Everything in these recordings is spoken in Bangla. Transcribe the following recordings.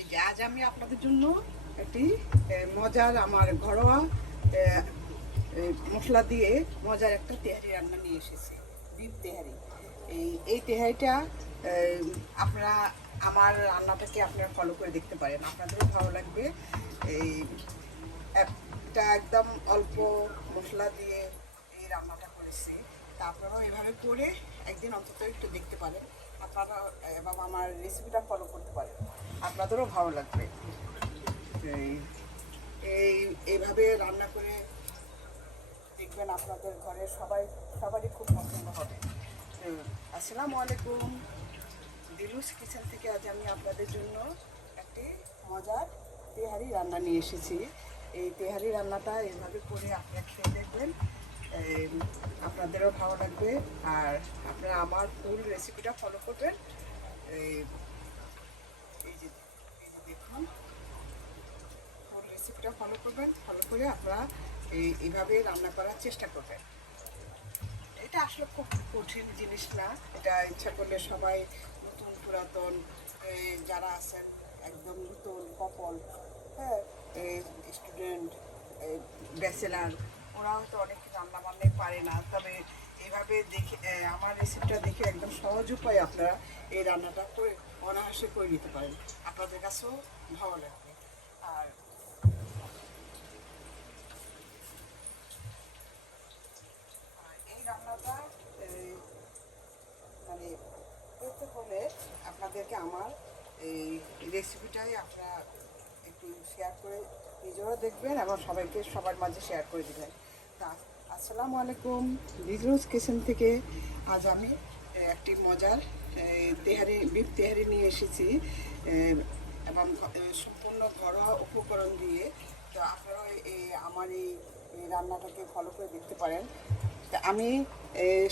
এই যে আজ আমি আপনাদের জন্য একটি মজার আমার ঘরোয়া মশলা দিয়ে মজার একটা তেহারি রান্না নিয়ে এসেছি, বিফ তেহারি। এই তেহারিটা আপনারা আমার রান্নাটাকে আপনারা ফলো করে দেখতে পারেন, আপনাদেরও ভালো লাগবে। এই একটা একদম অল্প মশলা দিয়ে এই রান্নাটা করেছি, তা আপনারাও এভাবে করে একদিন অন্তত একটু দেখতে পারেন, আপনারা এবং আমার রেসিপিটা ফলো করতে পারেন, আপনাদেরও ভালো লাগবে। এইভাবে রান্না করে দেখবেন, আপনাদের ঘরে সবারই খুব পছন্দ হবে। আসসালামু আলাইকুম, দিলুস কিচেন থেকে আজ আমি আপনাদের জন্য একটি মজার তেহারি রান্না নিয়ে এসেছি। এই তেহারি রান্নাটা এইভাবে করে আপনারা খেয়ে দেখবেন, আপনাদেরও ভালো লাগবে। আর আপনারা আমার ফুল রেসিপিটা ফলো করবেন। এই যে দেখুন, ফুল রেসিপিটা ফলো করবেন, ফলো করে আপনারা এইভাবে রান্না করার চেষ্টা করবেন। এটা আসলে খুব কঠিন জিনিস না, এটা ইচ্ছা করলে সবাই, নতুন পুরাতন যারা আছেন, একদম নতুন কপল, হ্যাঁ, স্টুডেন্ট, ব্যাচেলার, ওরা হয়তো অনেক রান্না বান্নাই পারে না, তবে এইভাবে দেখে আমার রেসিপিটা দেখে একদম সহজ উপায়ে আপনারা এই রান্নাটা করে অনায়াসে করে নিতে পারেন, আপনাদের কাছেও ভালো লাগবে। আর এই রান্নাটা মানে করতে হলে আপনাদেরকে আমার এই রেসিপিটাই আপনারা একটু শেয়ার করে নিজেরাও দেখবেন এবং সবাইকে সবার মাঝে শেয়ার করে দেবেন। তা আসসালামু আলাইকুম, দিলুস কিচেন থেকে আজ আমি একটি মজার বিফ তেহারি নিয়ে এসেছি, এবং সম্পূর্ণ ঘরোয়া উপকরণ দিয়ে। তো আপনারা আমার এই রান্নাটাকে ফলো করে দেখতে পারেন। তা আমি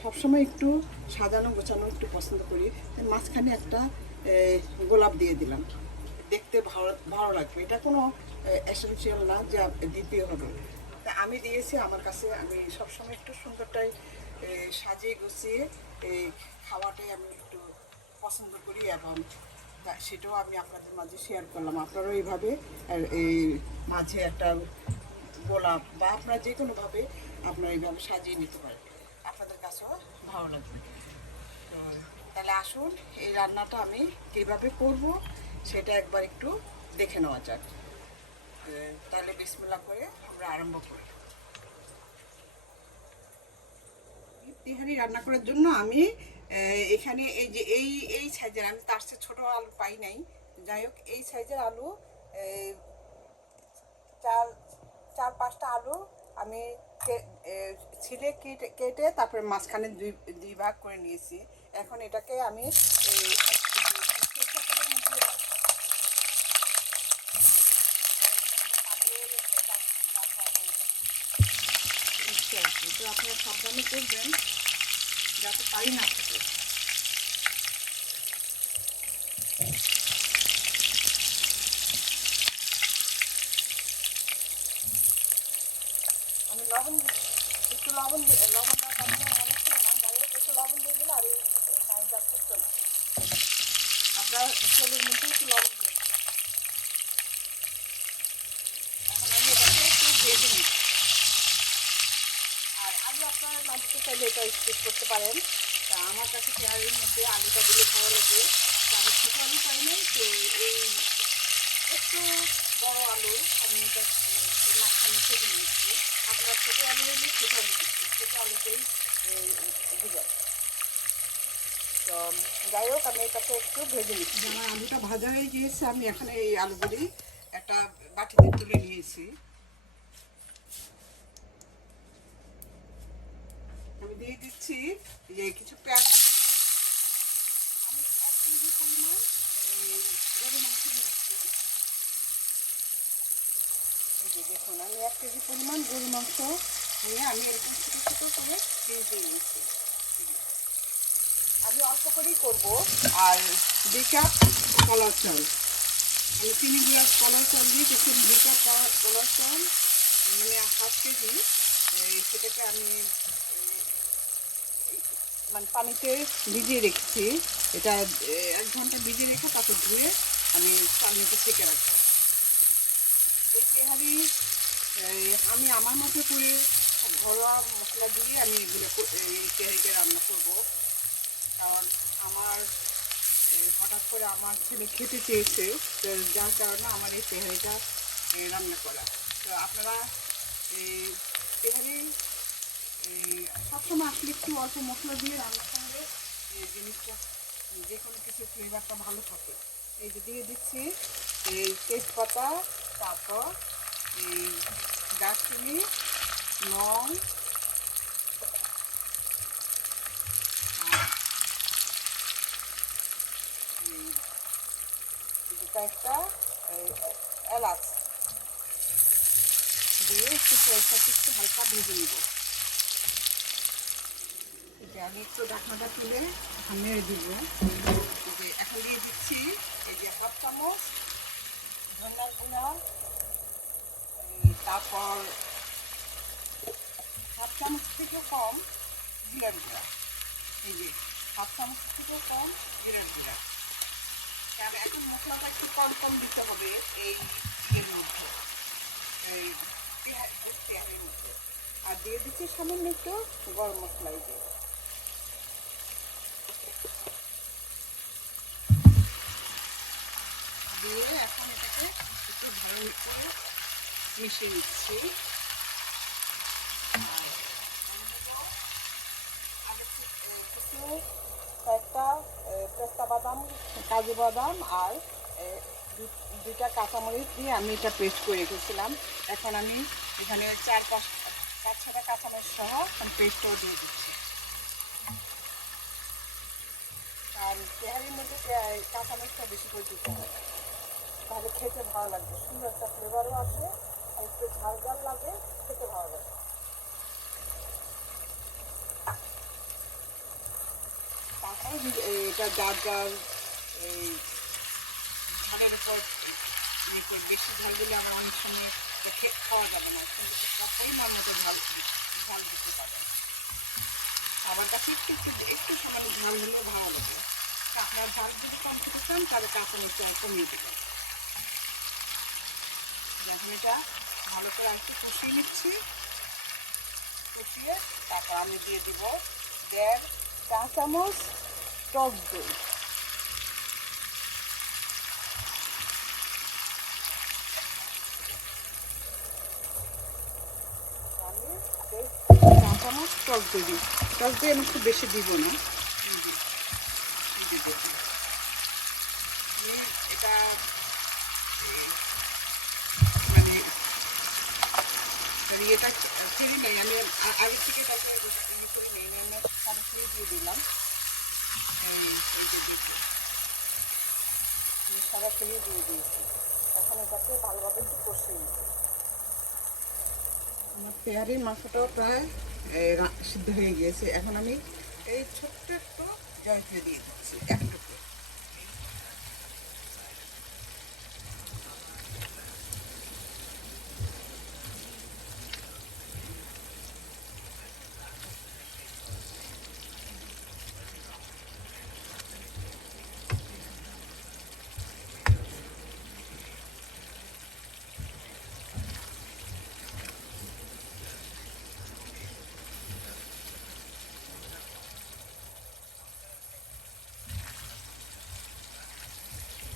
সবসময় একটু সাজানো গোছানো একটু পছন্দ করি, মাঝখানে একটা গোলাপ দিয়ে দিলাম, দেখতে ভালো ভালো লাগবে। এটা কোনো এসেনশিয়াল না যে দিতে হবে, তা আমি দিয়েছি। আমার কাছে আমি সবসময় একটু সুন্দরটাই সাজিয়ে গুছিয়ে খাওয়াটাই আমি একটু পছন্দ করি, এবং সেটাও আমি আপনাদের মাঝে শেয়ার করলাম। আপনারাও এইভাবে এই মাঝে একটা গোলাপ বা আপনারা যে কোনোভাবে আপনারা এইভাবে সাজিয়ে নিতে পারেন, আপনাদের কাছেও ভালো লাগবে। তো তাহলে আসুন, এই রান্নাটা আমি কীভাবে করব সেটা একবার একটু দেখে নেওয়া যাক। তাহলে বিসমিল্লাহ করে আমরা আরম্ভ করি। তেহারি রান্না করার জন্য আমি এখানে এই যে এই সাইজের, আমি তার চেয়ে ছোটো আলু পাই নাই, যাই হোক এই সাইজের আলু, চার চার পাঁচটা আলু আমি ছিলে কেটে তারপরে মাঝখানে দুই ভাগ করে নিয়েছি। এখন এটাকে আমি তো আপনারা সাবধানে করবেন যাতে পানি না থাকে। আমি একটু লবণ দেওয়ার কথা মনে ছিল না, যাই হোক একটু লবণ দিয়ে দিলে আর এই পানিটা ফুটতো না। আপনার তেলের মধ্যে একটু লবণ দিয়ে দিন। এখন আমি এটাকে একটু ভেজে নিই। আর আলু আপনারা না দিতে চাইলে এটা স্কিপ করতে পারেন। তা আমার কাছে তেহারির মধ্যে আলুটা দিলে ভালো লাগে, তো আমি ছোটো আলু পাই নাই, তো এই একটু বড় আলু আমি এটা মাঝখানে কেটে দিচ্ছি। আপনারা ছোটো আলু হলে ছোটো আলু দিচ্ছি, ছোটো আলুতেই দিবেন। তো যাই হোক আমি এটাকে একটু ভেজে নিচ্ছি। আমার আলুটা ভাজা হয়ে গিয়েছে, আমি এখানে এই আলুগুলি একটা বাটিতে তুলে নিয়েছি। আমি দিয়ে দিচ্ছি যে কিছু পেঁয়াজ কুচি। আমি 1 কেজি পরিমাণ গরুর মাংস নিয়েছি। এই যে দেখুন, আমি 1 কেজি পরিমাণ গরুর মাংস নিয়ে আমি এরকম ছোটো ছোটো করে দিয়ে নিয়েছি। আমি অল্প করেই করবো। আর 2 কাপ কলার চাল, আমি 3 গ্লাস কলার চাল দিয়ে কিছু 2 কাপ কলার চাল, মানে 1/2 কেজি, সেটাকে আমি মানে পানিতে ভিজিয়ে রেখেছি। এটা 1 ঘন্টা ভিজিয়ে রেখে তারপর ধুয়ে আমি চাল মতো থেকে রাখবো। এই তেহারি আমি আমার মতো করে ঘরোয়া মশলা দিয়ে আমি এগুলো এই তেহারিটা রান্না করব। কারণ আমার হঠাৎ করে আমার ছেলে খেতে চেয়েছে, তো যার কারণে আমার এই তেহারিটা রান্না করা। তো আপনারা এই তেহারি সবসময় আসলে একটু অল্প মশলা দিয়ে রান্না করলে এই জিনিসটা যে কোনো কিছু ফ্লেভারটা ভালো থাকে। এই যে দিয়ে দিচ্ছি এই তেজপাতা, তারপর এই দারচিনি, লং, কয়েকটা এলাচ দিয়ে একটু পেঁয়াজটাকে একটু হালকা ভেজে নেব। আমি একটু ঢাকনাটা তুলে নেড়ে দিব। যে এখন দিয়ে দিচ্ছি এই যে 1/2 চামচ ধনিয়ার গুঁড়া, তারপর 1/2 চামচ থেকে কম জিরার গুঁড়া। এই যে 1/2 চামচ থেকে কম জিরার গুঁড়া। কারণ এখন মশলাটা একটু কম কম দিতে হবে এই এর মধ্যে, এই তেহারির মধ্যে। আর দিয়ে দিচ্ছি সামান্য একটু গরম মশলা দিয়ে এখন এটাকে একটু ভালো করে মিশিয়ে নিচ্ছি। কিছু কয়েকটা পেস্তা বাদাম, কাজু বাদাম আর 2টা কাঁচামরিচ দিয়ে আমি এটা পেস্ট করে রেখেছিলাম। এখন আমি এখানে 4-5টা কাঁচামরিচ সহ পেস্টও দিয়ে দিচ্ছি। আর তেহারির মধ্যে কাঁচামরিচটা বেশি করে দিতে হবে, তাহলে খেতে ভালো লাগবে, সুন্দর একটা ফ্লেভারও আসে, আর একটু ঝাল ঝাল লাগে, খেতে ভালো লাগে। তারপরে এটা যার যার এই ঝালের উপর বেশি ঝাল দিলে আমার অনেক সময় খাওয়া যাবে না, পরিমাণ মতো ঝাল দিতে পারবে। আমার কাছে একটু একটু সকালে ঝাল হলেও ভালো লাগে। আপনার ঝাল যদি কম খেতে চান তাহলে কাঁচামরিচ কমিয়ে দেবেন। এখন এটা ভালো করে একটু কষিয়ে নিচ্ছি। কষিয়ে তারপর আমি দিয়ে দিব 1.5 চা চামচ টক দই। আমি 1.5 চা চামচ টক দই দিই। টক দই আমি খুব বেশি দিব না, এটা মানে এটা চিনি নেই, আমি আগে থেকে তরকারি করি নেই, আমি সরাসরি দিয়ে দিলাম। আমি সরাসরি দিয়ে দিয়েছি। এখন এটাকে ভালোভাবে একটু কষিয়ে নিই। আমার তেহারির মাংসটাও প্রায় সিদ্ধ হয়ে গিয়েছে। এখন আমি এই ছোট্ট একটু জয়ফল দিয়ে দিচ্ছি, একটু।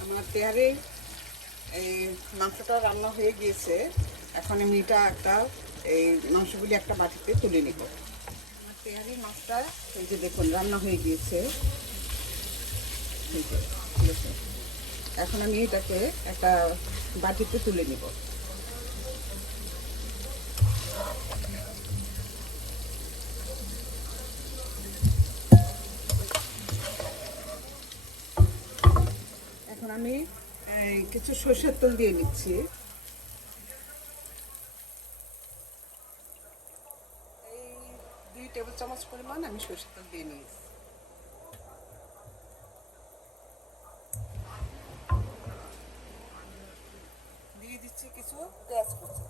আমার তেহারির এই মাংসটা রান্না হয়ে গিয়েছে। এখন আমি এটা এই মাংসগুলি একটা বাটিতে তুলে নেব। আমার তেহারির মাছটা এই যে দেখুন রান্না হয়ে গিয়েছে। এখন আমি এটাকে একটা বাটিতে তুলে নেব। এখন আমি কিছু সরষের তেল দিয়ে নিচ্ছি। এই 2 টেবিল চামচ পরিমাণ আমি সরষের তেল দিয়ে নিয়েছি। দিয়ে দিচ্ছি কিছু পেঁয়াজ কুচি,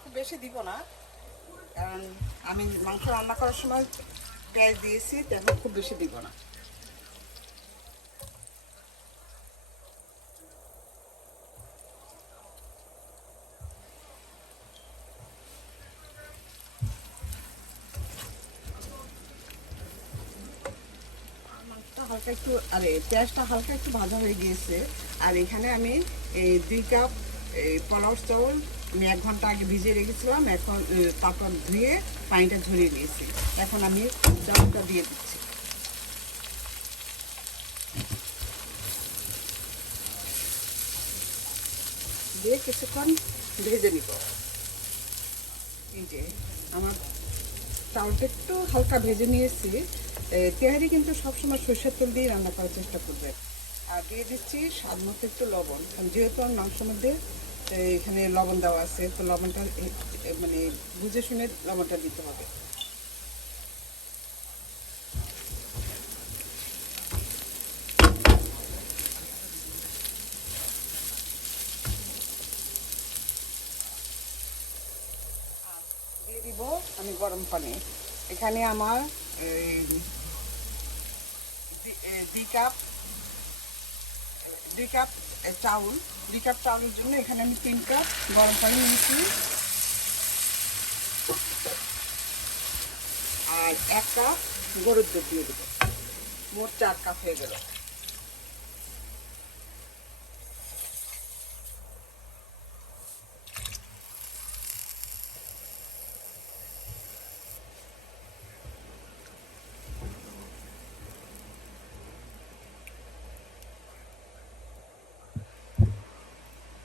খুব বেশি দিব না, কারণ আমি মাংস রান্না করার সময় পেঁয়াজ দিয়েছি, তেমন খুব বেশি দিব না। হালকা একটু আরে পেঁয়াজটা হালকা একটু ভাজা হয়ে গিয়েছে। আর এখানে আমি এই 2 কাপ এই পোলাও চাউল আমি 1 ঘন্টা আগে ভিজিয়ে রেখেছিলাম। এখন তারপর ধুয়ে পানিটা ঝরিয়ে নিয়েছি। এখন আমি চাউলটা দিয়ে দিচ্ছি। দিয়ে কিছুক্ষণ ভেজে নিব। এই যে আমার চাউলটা একটু হালকা ভেজে নিয়েছি। তেহারি কিন্তু সবসময় সরষের তেল দিয়ে রান্না করার চেষ্টা করবে। আর দিয়ে দিচ্ছি স্বাদ মতো একটু লবণ, কারণ যেহেতু আমার মাংসের মধ্যে এখানে লবণ দেওয়া আছে, তো লবণটা মানে বুঝে শুনে লবণটা দিতে হবে। দিয়ে দিব আমি গরম পানি। এখানে আমার 2 কাপ 2 কাপ চাউল, 2 কাপ চাউলের জন্য এখানে আমি 3 কাপ গরম পানি নিয়েছি। আর 1 কাপ গরুর দুধ দিয়ে দেবো। মোট 4 কাপ হয়ে গেল।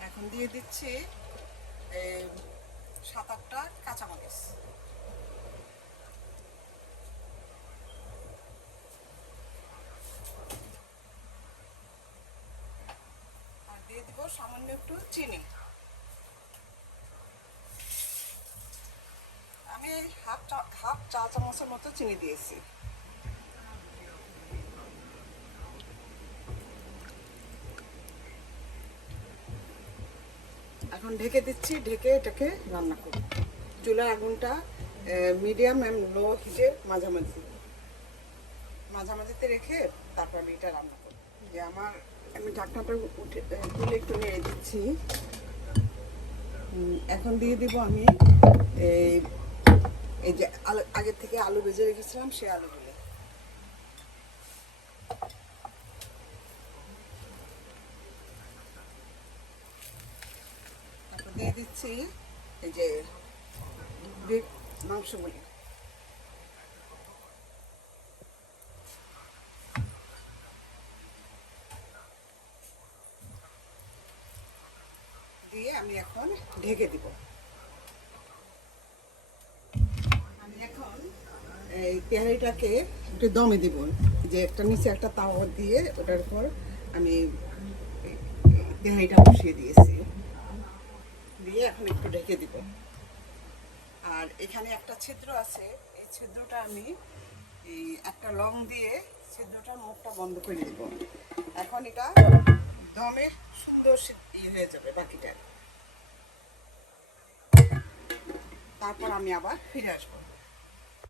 এখন দিয়ে দিচ্ছি 7-8টা কাঁচামরিচ। আর দিয়ে দিব সামান্য একটু চিনি। আমি হাফ চা চামচের মতো চিনি দিয়েছি। এখন ঢেকে দিচ্ছি, ঢেকে এটাকে রান্না করব। চুলার আগুনটা মিডিয়াম এন্ড লো হিটে মাঝামাঝিতে রেখে তারপর আমি এটা রান্না করব। যে আমি ঢাকনাটা তুলে একটু নেড়ে দিচ্ছি। এখন দিয়ে দিব আমি এই যে আগে থেকে আলু ভেজে রেখেছিলাম সেই আলুগুলো। তারপর দিয়ে দিচ্ছি এই যে মাংসগুলি। দিয়ে আমি এখন ঢেকে দিব। আমি এখন এই তেহারিটাকে একটু দমে দিব। যে একটা নিচে একটা তাওয়া দিয়ে ওটার উপর আমি তেহারিটা বসিয়ে দিয়েছি। দিয়ে এখন একটু ঢেকে দিব। আর এখানে একটা ছিদ্র আছে, এই ছিদ্রটা আমি এই একটা লং দিয়ে ছিদ্রটার মুখটা বন্ধ করে দিব। এখন এটা দমে সুন্দর হয়ে যাবে বাকিটা। তারপর আমি আবার ফিরে আসবো।